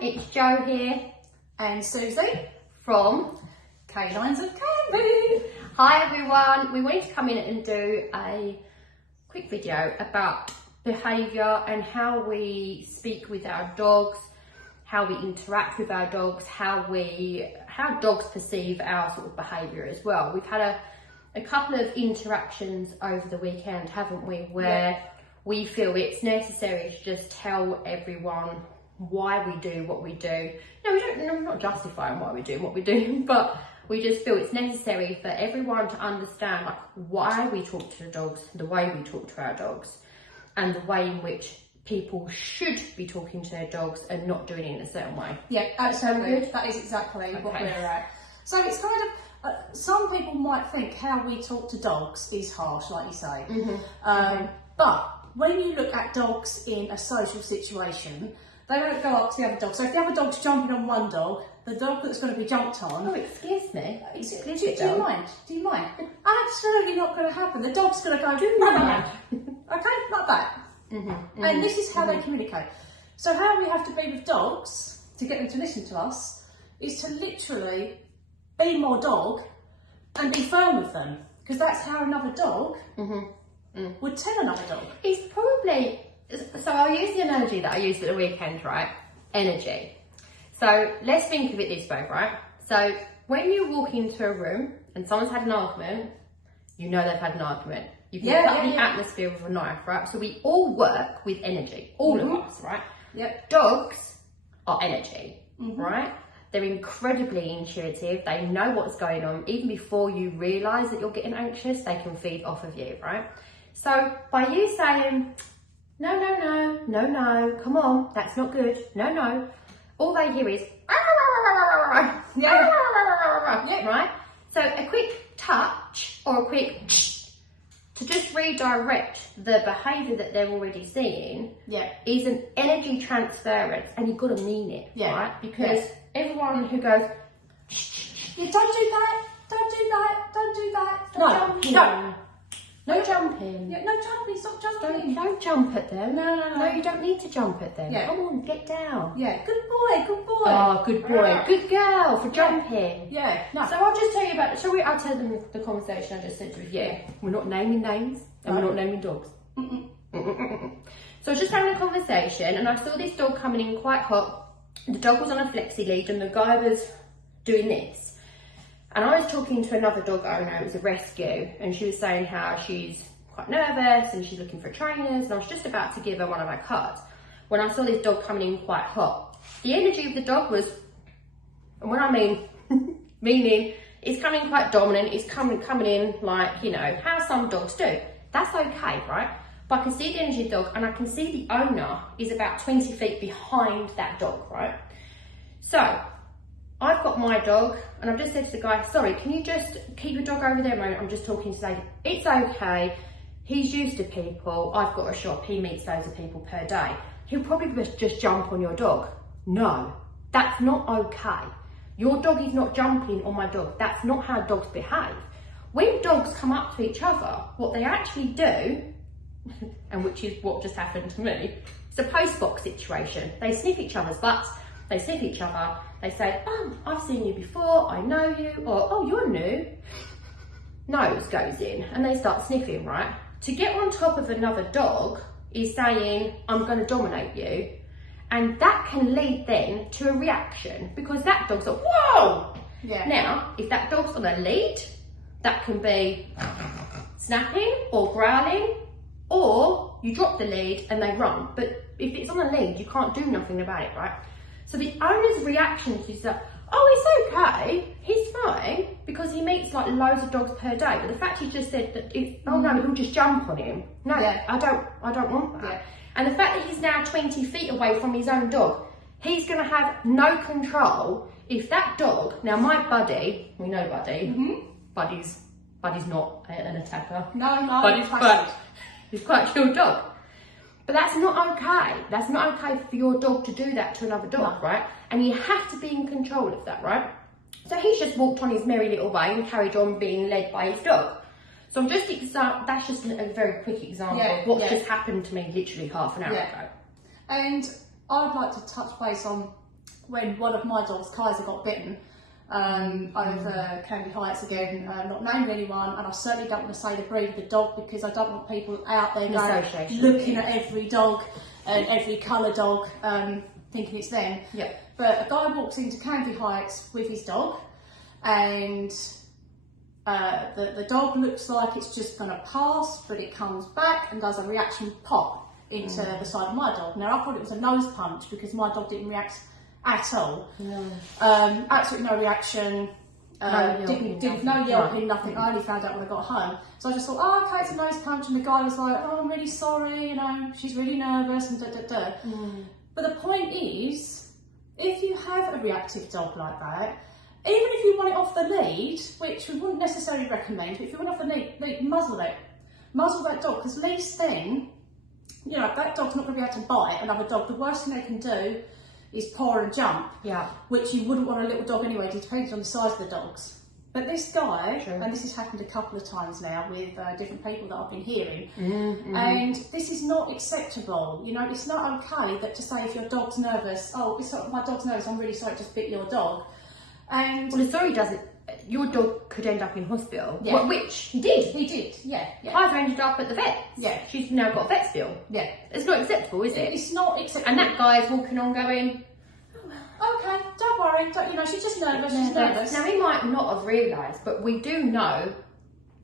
it's Jo here and Susie from K-Lines of Candy. Hi everyone, we wanted to come in and do a quick video about behaviour and how we speak with our dogs, how we interact with our dogs, how dogs perceive our sort of behaviour as well. We've had a couple of interactions over the weekend, haven't we, where we feel it's necessary to just tell everyone why we do what we do. No, we're not justifying why we do what we do, but we just feel it's necessary for everyone to understand like why we talk to the dogs, the way we talk to our dogs, and the way in which people should be talking to their dogs and not doing it in a certain way. Yeah, absolutely. That is exactly what we're at. So it's kind of, some people might think how we talk to dogs is harsh, like you say. But when you look at dogs in a social situation, they won't go up to the other dog. So if the other dog's jumping on one dog, the dog that's going to be jumped on... Oh, excuse me. Do you mind? Do you mind? Absolutely not going to happen. The dog's going to go, do you mind? Okay, like that. And this is how they communicate. So how we have to be with dogs to get them to listen to us is to literally be more dog and be firm with them, because that's how another dog would tell another dog. It's probably, so I'll use the analogy that I used at the weekend, right? Energy. So let's think of it this way, right? So when you walk into a room and someone's had an argument, you know they've had an argument. You can cut the atmosphere with a knife, right? So we all work with energy, all of us, right? Yep. Dogs are energy, right? They're incredibly intuitive. They know what's going on. Even before you realise that you're getting anxious, they can feed off of you, right? So by you saying, no, no, no, no, no, come on, that's not good, no, no, all they hear is, right? So a quick touch or a quick to just redirect the behaviour that they're already seeing is an energy transference, and you've got to mean it, right? Because everyone who goes, don't do that, don't do that, don't do that, no jumping. Yeah, no jumping, stop jumping. Don't jump at them. No, you don't need to jump at them. Come on, get down. Yeah, good boy, good boy. Oh, good boy, good girl for jumping. Yeah, no. So I'll just tell you about, I'll tell them the conversation I just said with you. We're not naming names and we're not naming dogs. So I was just having a conversation and I saw this dog coming in quite hot. The dog was on a flexi lead and the guy was doing this. And I was talking to another dog owner, it was a rescue, and she was saying how she's quite nervous and she's looking for trainers, and I was just about to give her one of my cards when I saw this dog coming in quite hot. The energy of the dog was, and when I mean, meaning it's coming quite dominant, it's coming in like, you know, how some dogs do. That's okay, right? But I can see the energy of the dog and I can see the owner is about 20 feet behind that dog, right? So, I've got my dog and I've just said to the guy, sorry, can you just keep your dog over there a moment? I'm just talking to say, it's okay. He's used to people. I've got a shop. He meets loads of people per day. He'll probably just jump on your dog. No, that's not okay. Your dog is not jumping on my dog. That's not how dogs behave. When dogs come up to each other, what they actually do, and which is what just happened to me, it's a post box situation. They sniff each other's butts. They sniff each other, they say, oh, I've seen you before, I know you, or oh, you're new. Nose goes in and they start sniffing, right? To get on top of another dog is saying, I'm going to dominate you. And that can lead then to a reaction because that dog's like, whoa! Yeah. Now, if that dog's on a lead, that can be snapping or growling, or you drop the lead and they run. But if it's on a lead, you can't do nothing about it, right? So the owner's reaction is that, oh, it's okay, he's fine, because he meets like loads of dogs per day. But the fact he just said that, oh no, he'll just jump on him. No, I don't want that. And the fact that he's now 20 feet away from his own dog, he's going to have no control if that dog, now my Buddy, we know Buddy, Buddy's not an attacker. No, Buddy's he's quite a chill dog. But that's not okay. That's not okay for your dog to do that to another dog, right? And you have to be in control of that, right? So he's just walked on his merry little way and carried on being led by his dog. So I'm just, that's just a very quick example of what just happened to me literally half an hour ago. And I'd like to touch base on when one of my dogs, Kaiser, got bitten over Canby Heights again, not naming anyone, and I certainly don't want to say the breed of the dog because I don't want people out there going, looking at every dog and every colour dog, thinking it's them. Yep. But a guy walks into Canby Heights with his dog, and the dog looks like it's just going to pass, but it comes back and does a reaction pop into the side of my dog. Now I thought it was a nose punch because my dog didn't react at all. No. Absolutely no reaction. No yelping, nothing. I only found out when I got home. So I just thought, oh, okay, it's a nose punch. And the guy was like, oh, I'm really sorry, you know, she's really nervous and da. But the point is, if you have a reactive dog like that, even if you want it off the lead, which we wouldn't necessarily recommend, but if you want it off the lead, muzzle it. Muzzle that dog, because at least then, you know, that dog's not going to be able to bite another dog. The worst thing they can do is paw and jump, which you wouldn't want a little dog anyway, depending on the size of the dogs. But this guy, and this has happened a couple of times now with different people that I've been hearing, and this is not acceptable. You know, it's not okay that to say if your dog's nervous, oh, my dog's nervous, I'm really sorry, it just bit your dog. And well, the story doesn't. Your dog could end up in hospital, which he did. He did, yeah. Kaiser ended up at the vet. Yeah. She's now got a vet bill. Yeah. It's not acceptable, is it? It's not acceptable. And that guy's walking on going, okay, don't worry, you know, she's just nervous, she's nervous. Now, he might not have realised, but we do know,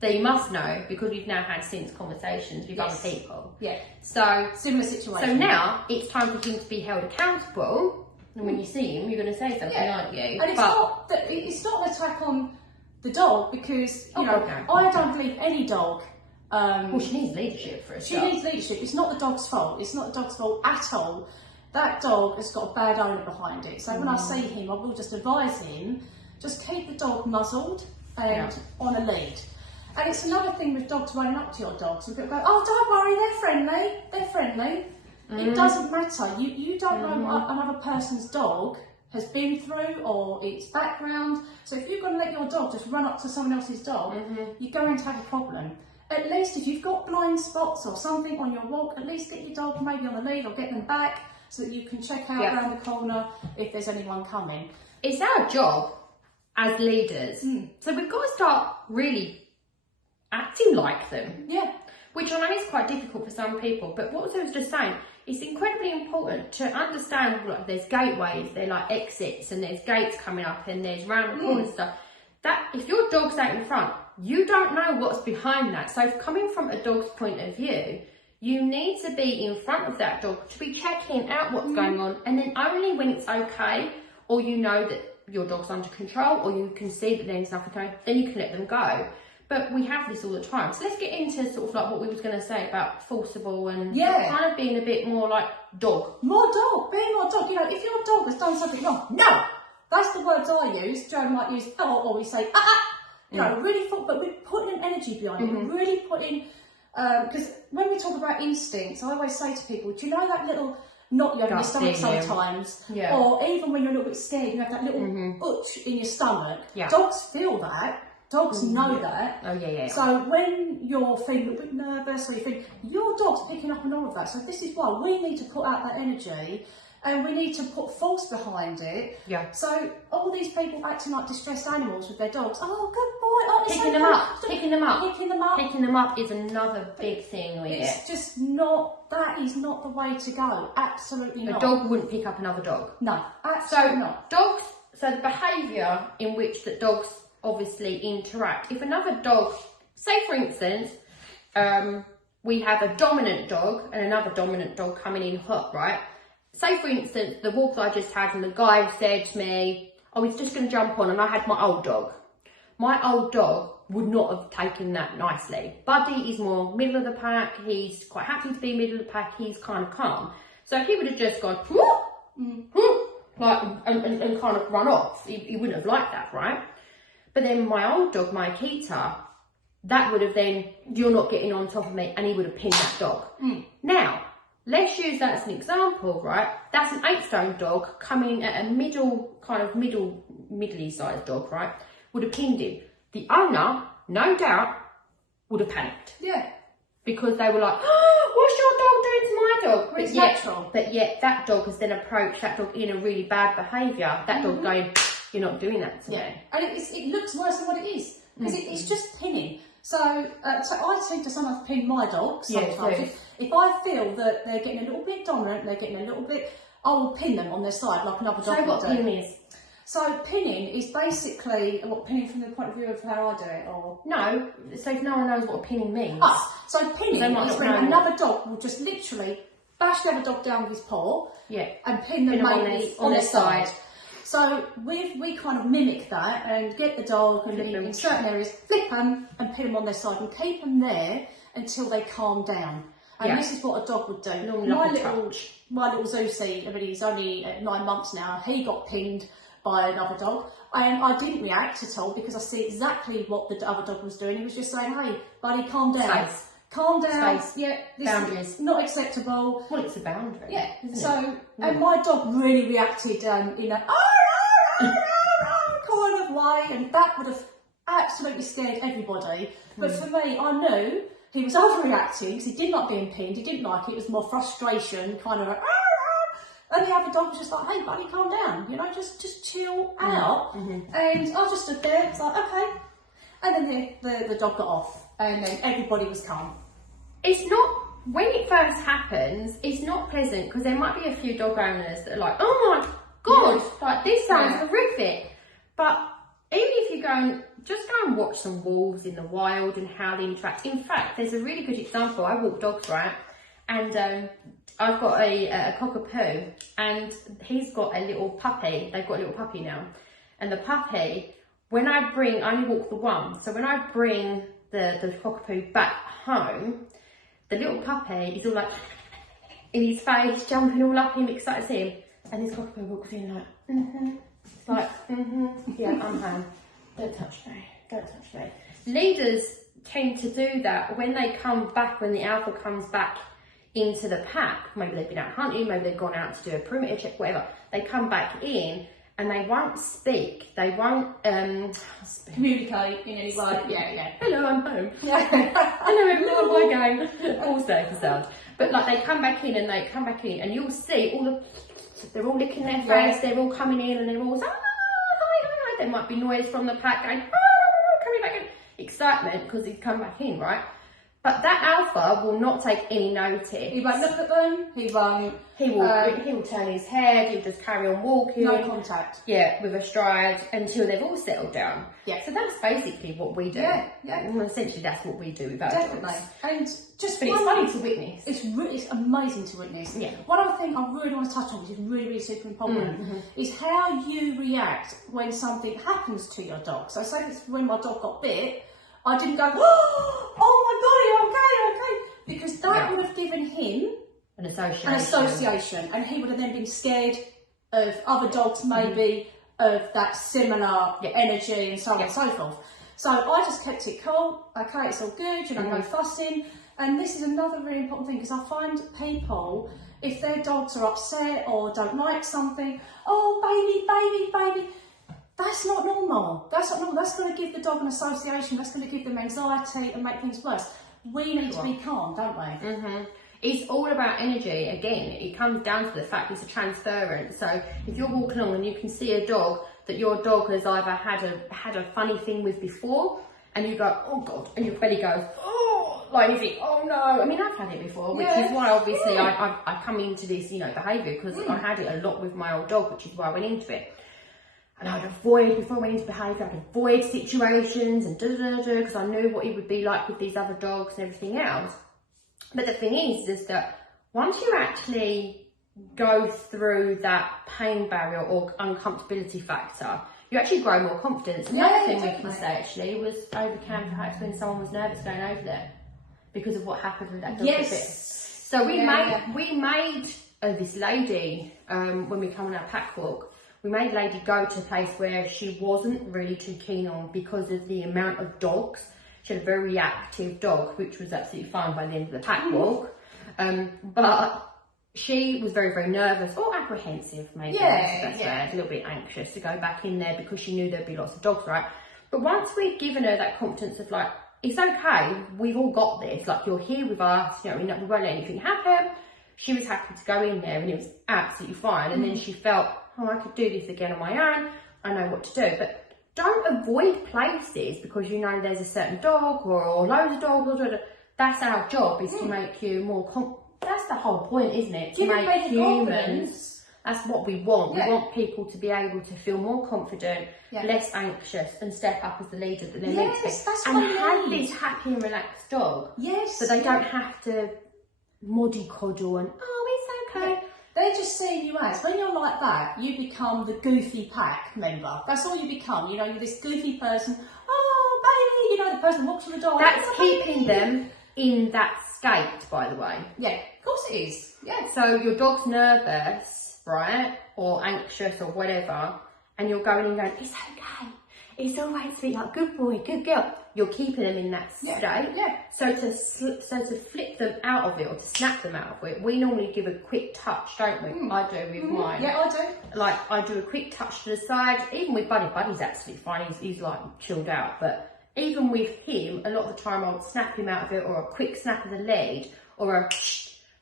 they must know, because we've now had since conversations with other people. Yeah. So, similar situation. So now, it's time for him to be held accountable. And when you see him, you're going to say something, aren't you? And it's not an attack on the dog because, you know, I don't believe any dog... well, she needs leadership for a start. She needs leadership. It's not the dog's fault. It's not the dog's fault at all. That dog has got a bad owner behind it. So when I see him, I will just advise him, just keep the dog muzzled and on a lead. And it's another thing with dogs running up to your dogs. And people go, oh, don't worry, they're friendly. It doesn't matter. You don't know what another person's dog has been through or its background. So if you're going to let your dog just run up to someone else's dog, you're going to have a problem. At least if you've got blind spots or something on your walk, at least get your dog maybe on the lead or get them back so that you can check out around the corner if there's anyone coming. It's our job as leaders. So we've got to start really acting like them. Yeah. Which I know is quite difficult for some people, but what I was just saying, it's incredibly important to understand, like, there's gateways, they're like exits, and there's gates coming up, and there's round the corner stuff. That if your dog's out in front, you don't know what's behind that. So coming from a dog's point of view, you need to be in front of that dog to be checking out what's going on, and then only when it's okay, or you know that your dog's under control, or you can see that there's nothing going, then you can let them go. But we have this all the time. So let's get into sort of like what we was going to say about forcible and kind of being a bit more like dog. More dog, being more dog. You know, if your dog has done something wrong, no, that's the words I use. Joe might use, or we say, you know, really, but we're putting an energy behind it. We're really putting, because when we talk about instincts, I always say to people, do you know that little knot you have in your stomach sometimes? Yeah. Or even when you're a little bit scared, you have that little itch in your stomach. Yeah. Dogs feel that. Dogs know that. Oh, yeah. So when you're feeling a little bit nervous or you think, your dog's picking up on all of that. So this is why we need to put out that energy and we need to put force behind it. Yeah. So all these people acting like distressed animals with their dogs, oh, good boy. Oh, picking them up is another big thing with it. It's just not, that is not the way to go. Absolutely not. A dog wouldn't pick up another dog. No, absolutely not. Dogs, so the behaviour in which that dogs obviously interact. If another dog, say for instance, we have a dominant dog and another dominant dog coming in hot, right? Say for instance, the walk that I just had and the guy said to me, oh, he's just going to jump on, and I had my old dog. My old dog would not have taken that nicely. Buddy is more middle of the pack, he's quite happy to be middle of the pack, he's kind of calm. So if he would have just gone, like, and kind of run off, he wouldn't have liked that, right? But then my old dog, my Akita, that would have then, you're not getting on top of me, and he would have pinned that dog. Now, let's use that as an example, right? That's an 8-stone dog coming at a middly sized dog, right? Would have pinned him. The owner, no doubt, would have panicked. Yeah. because they were like, oh, what's your dog doing to my dog? Well, it's natural. But yet that dog has then approached that dog in a really bad behaviour. That dog going, you're not doing that to me. And it looks worse than what it is, because it's just pinning. So I tend to sometimes pin my dog sometimes. Yeah, if I feel that they're getting a little bit dominant, they're getting a little bit, I will pin them on their side like another dog would do. What pinning is? So pinning is basically, what, pinning from the point of view of how I do it, or? No, so if no one knows what pinning means. Oh, so pinning is when another dog will just literally bash the other dog down with his paw and pin them maybe on their side. So we kind of mimic that and get the dog and in certain areas, flip them and pin them on their side and keep them there until they calm down. And this is what a dog would do. My little Zeusy, I mean, he's only 9 months now, he got pinned by another dog, and I didn't react at all because I see exactly what the other dog was doing. He was just saying, hey buddy, calm down. Space. Calm down. Space. Yeah, this boundaries. is not acceptable. Well, it's a boundary. Yeah. So, and my dog really reacted in a kind of way, and that would have absolutely scared everybody. But for me, I knew he was overreacting because he didn't like being pinned. He didn't like it. It was more frustration, kind of. And the other dog was just like, hey buddy, calm down, you know, just chill out. And I just stood there, it's like, okay. And then the dog got off, and then everybody was calm. It's not, when it first happens, it's not pleasant, because there might be a few dog owners that are like, oh my God, like this sounds horrific. But even if you just go and watch some wolves in the wild and how they interact. In fact, there's a really good example. I walk dogs, right? And I've got a cockapoo, and he's got a little puppy. They've got a little puppy now. And the puppy, when I only walk the one. So when I bring the cockapoo back home, the little puppy is all like in his face, jumping all up him, excited to see him. And this cockapoo walks in like, It's like, yeah, I'm home. Don't touch me. Don't touch me. Leaders tend to do that when they come back, when the alpha comes back into the pack. Maybe they've been out hunting, maybe they've gone out to do a perimeter check, whatever. They come back in and they won't speak. They won't communicate in any way. Yeah. Hello, I'm home. Hello, everyone. Bye, gang. All safe and sound. But like they come back in and you'll see they're all licking their face. They're all coming in and they're all saying, hi. There might be noise from the pack going, coming back in. Excitement because he's come back in, right? But that alpha will not take any notice. He won't look at them. He will turn his head. He'll just carry on walking. No contact. Yeah, with a stride until they've all settled down. Yeah. So that's basically what we do. Yeah. And essentially, that's what we do with our Definitely. dogs. And just but it's funny to witness. It's amazing to witness. Yeah. One other thing I really want to touch on, which is really, really super important, is how you react when something happens to your dog. So say it's when my dog got bit. I didn't go, oh my God, are you okay? Because that would have given him an association. And he would have then been scared of other dogs, maybe, of that similar energy and so on and so forth. So I just kept it cool. Okay, it's all good, no fussing. And this is another really important thing, because I find people, if their dogs are upset or don't like something, oh, baby. That's not normal. That's not normal. That's going to give the dog an association. That's going to give them anxiety and make things worse. We need to be calm, don't we? It's all about energy. Again, it comes down to the fact it's a transference. So if you're walking along and you can see a dog that your dog has either had a funny thing with before, and you go, oh God, and your belly goes, oh, like you think, oh no. I mean, I've had it before, which is why obviously I come into this, behaviour, because I had it a lot with my old dog, which is why I went into it. And I'd avoid, before I went into behaviour, I'd avoid situations and because I knew what it would be like with these other dogs and everything else. But the thing is that once you actually go through that pain barrier or uncomfortability factor, you actually grow more confidence. Another thing we can say actually was overcame perhaps when someone was nervous going over there because of what happened with that dog. Yes. So we made this lady, when we come on our pack walk, we made Lady go to a place where she wasn't really too keen on because of the amount of dogs. She had a very reactive dog, which was absolutely fine by the end of the pack walk. But she was very, very nervous or apprehensive, maybe. A little bit anxious to go back in there because she knew there'd be lots of dogs, right? But once we'd given her that confidence of like, it's okay, we've all got this, like you're here with us, you know, we won't let anything happen. She was happy to go in there and it was absolutely fine. And then she felt, oh, I could do this again on my own, I know what to do. But don't avoid places because you know there's a certain dog or loads of dogs. That's our job, is to make you more that's the whole point, isn't it? To make humans. That's what we want. Yeah. We want people to be able to feel more confident, less anxious, and step up as the leader that they're meant to be. That's and what I have need. this happy and relaxed dog. Yes. So they don't have to moddy coddle and, oh, it's okay. They're just seeing you as, when you're like that, you become the goofy pack member. That's all you become. You know, you're this goofy person. Oh, baby, you know, the person walks through the door. That's keeping them in that state, by the way. Yeah, of course it is. Yeah. So your dog's nervous, right, or anxious or whatever, and you're going and going, it's okay, it's all right, sweetheart, good boy, good girl. You're keeping them in that state. Yeah. So to flip them out of it or to snap them out of it, we normally give a quick touch, don't we? I do with mine. Yeah, I do. Like, I do a quick touch to the side. Even with Buddy, Buddy's absolutely fine. He's like chilled out. But even with him, a lot of the time I'll snap him out of it, or a quick snap of the lead, or a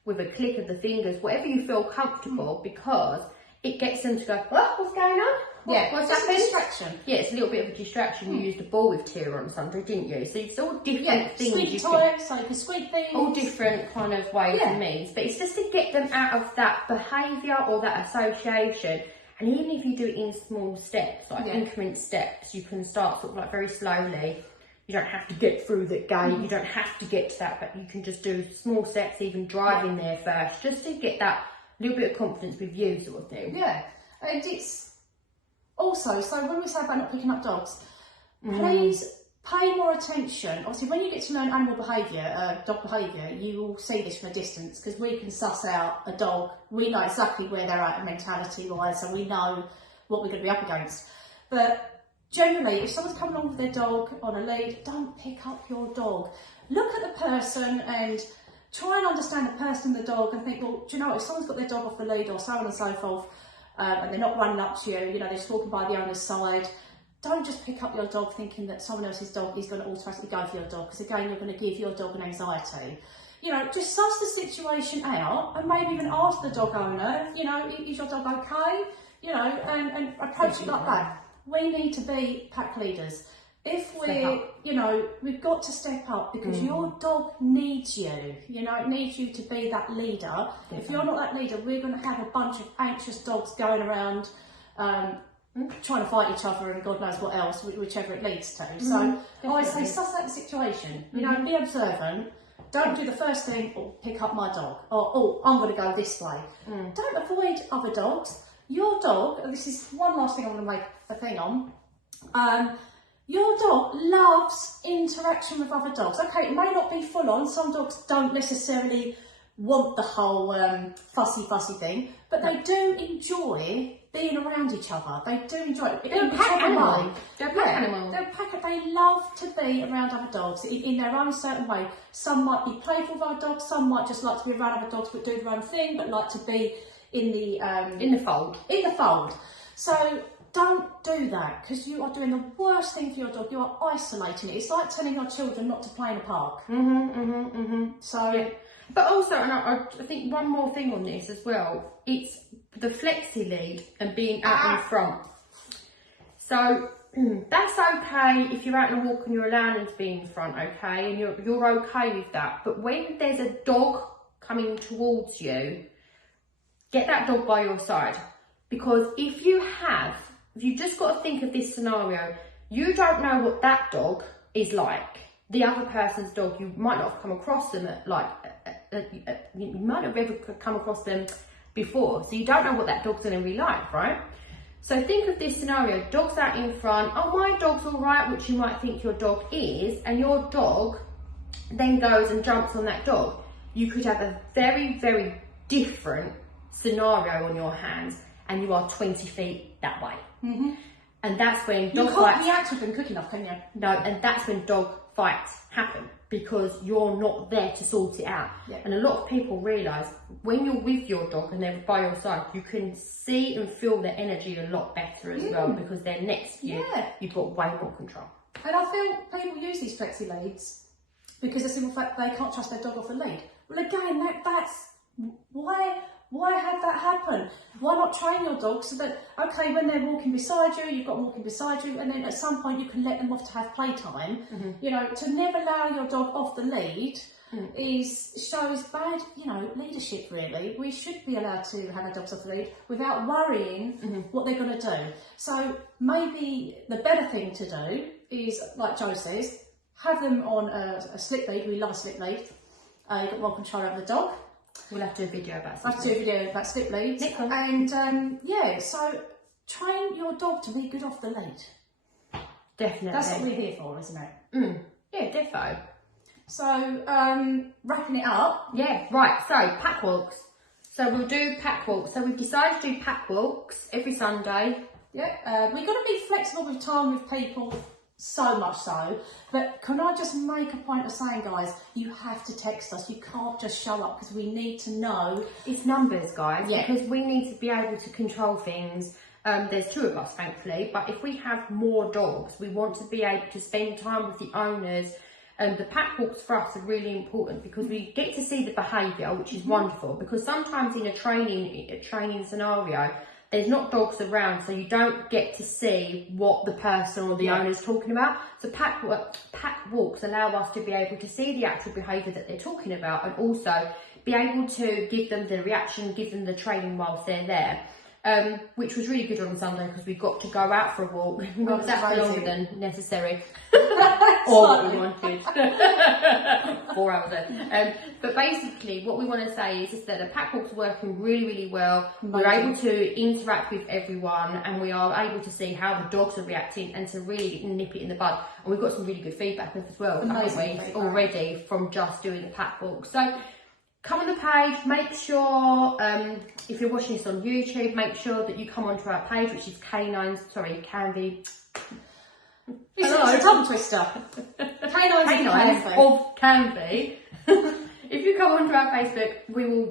with a click of the fingers, whatever you feel comfortable, because it gets them to go, oh, what's going on? What's happened? A distraction. Yeah, it's a little bit of a distraction. You used a ball with Tira on Sunday, didn't you? So it's all different things. Squeak toy, so you can squeak things. All different kind of ways and means. But it's just to get them out of that behaviour or that association. And even if you do it in small steps, like increment steps, you can start sort of like very slowly. You don't have to get through the gate, you don't have to get to that, but you can just do small steps, even driving there first, just to get that little bit of confidence with you, sort of thing. Yeah, and it's also, so when we say about not picking up dogs, please pay more attention. Obviously, when you get to learn animal behaviour, dog behaviour, you will see this from a distance, because we can suss out a dog. We know exactly where they're at mentality-wise, so we know what we're going to be up against. But generally, if someone's coming along with their dog on a lead, don't pick up your dog. Look at the person and try and understand the person and the dog, and think, well, do you know what, if someone's got their dog off the lead or so on and so forth, and they're not running up to you, you know, they're just walking by the owner's side, don't just pick up your dog thinking that someone else's dog is going to automatically go for your dog, because again, you're going to give your dog an anxiety. You know, just suss the situation out and maybe even ask the dog owner, you know, is your dog okay? You know, and approach it like that. We need to be pack leaders. If we're, you know, we've got to step up, because your dog needs you. You know, it needs you to be that leader. If you're not that leader, we're going to have a bunch of anxious dogs going around trying to fight each other and God knows what else, whichever it leads to. So I say suss out the situation. You know, be observant. Don't do the first thing, or pick up my dog, or oh, I'm going to go this way. Don't avoid other dogs. Your dog, and this is one last thing I want to make a thing on, your dog loves interaction with other dogs. Okay, it may not be full on, some dogs don't necessarily want the whole fussy thing, but they do enjoy being around each other. They do enjoy it. They're pack animals. They're pack animals. They love to be around other dogs in their own certain way. Some might be playful with other dogs, some might just like to be around other dogs but do their own thing, but like to be in the fold. In the fold. So don't do that, because you are doing the worst thing for your dog. You are isolating it. It's like telling your children not to play in a park. So, but also, and I think one more thing on this as well. It's the flexi lead and being out in front. So that's okay if you're out on a walk and you're allowing them to be in front, okay, and you're okay with that. But when there's a dog coming towards you, get that dog by your side, because if you've just got to think of this scenario, you don't know what that dog is like. The other person's dog, you might not have come across them you might not have ever come across them before, so you don't know what that dog's going to be like, right? So think of this scenario, dog's out in front, oh, my dog's all right, which you might think your dog is, and your dog then goes and jumps on that dog. You could have a very, very different scenario on your hands, and you are 20 feet that way. And that's when dog fights... You can't react with them quick enough, can you? No, and that's when dog fights happen, because you're not there to sort it out. And a lot of people realise when you're with your dog and they're by your side, you can see and feel their energy a lot better as well, because they're next to you. You've got way more control. And I feel people use these flexi leads because the simple fact they can't trust their dog off the lead. Well, again, that's why have that happen? Why not train your dog so that, okay, when they're walking beside you, you've got them walking beside you, and then at some point you can let them off to have playtime. You know, to never allow your dog off the lead shows bad, you know, leadership really. We should be allowed to have our dogs off the lead without worrying what they're going to do. So maybe the better thing to do is, like Jo says, have them on a slip lead. We love a slip lead. You've got more control over the dog. We'll have to do a video about slip leads. Have to do a video about slip leads. And yeah, so train your dog to be good off the lead. Definitely. That's what we're here for, isn't it? Yeah, defo. So, wrapping it up. Yeah, right, so pack walks. So we'll do pack walks. So we've decided to do pack walks every Sunday. Yeah, we've got to be flexible with time with people, so much so. But can I just make a point of saying, guys, you have to text us. You can't just show up because we need to know. It's numbers, guys, because we need to be able to control things. There's 2 of us, thankfully, but if we have more dogs, we want to be able to spend time with the owners. And the pack walks for us are really important because we get to see the behaviour, which is wonderful. Because sometimes in a training scenario, there's not dogs around, so you don't get to see what the person or the owner's talking about. So pack walks allow us to be able to see the actual behaviour that they're talking about, and also be able to give them the reaction, give them the training whilst they're there. Which was really good on Sunday because we got to go out for a walk. That's longer than necessary. Or what we wanted. 4 hours there. But basically what we want to say is that the pack walk's working really, really well. We're able to interact with everyone and we are able to see how the dogs are reacting and to really nip it in the bud. And we've got some really good feedback as well, haven't we, already from just doing the pack walk. So come on the page, make sure, if you're watching this on YouTube, make sure that you come onto our page, which is Canvey. It's a tongue twister. Canines of Canvey. If you come onto our Facebook,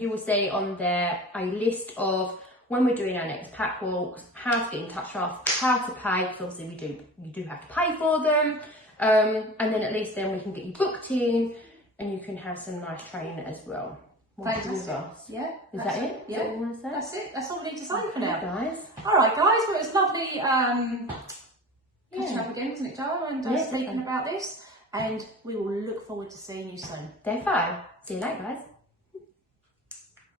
you will see on there a list of when we're doing our next pack walks, how to get in touch with us, how to pay, because obviously you do have to pay for them, and then at least then we can get you booked in and you can have some nice training as well. Fantastic. Yeah. Is that it? Yeah. Is that all you want to say? That's it. That's all we need to say for now. Guys. All right, guys. Well, it was lovely catching up again, wasn't it, Jo? And speaking about this. And we will look forward to seeing you soon. Defo. See you later, guys.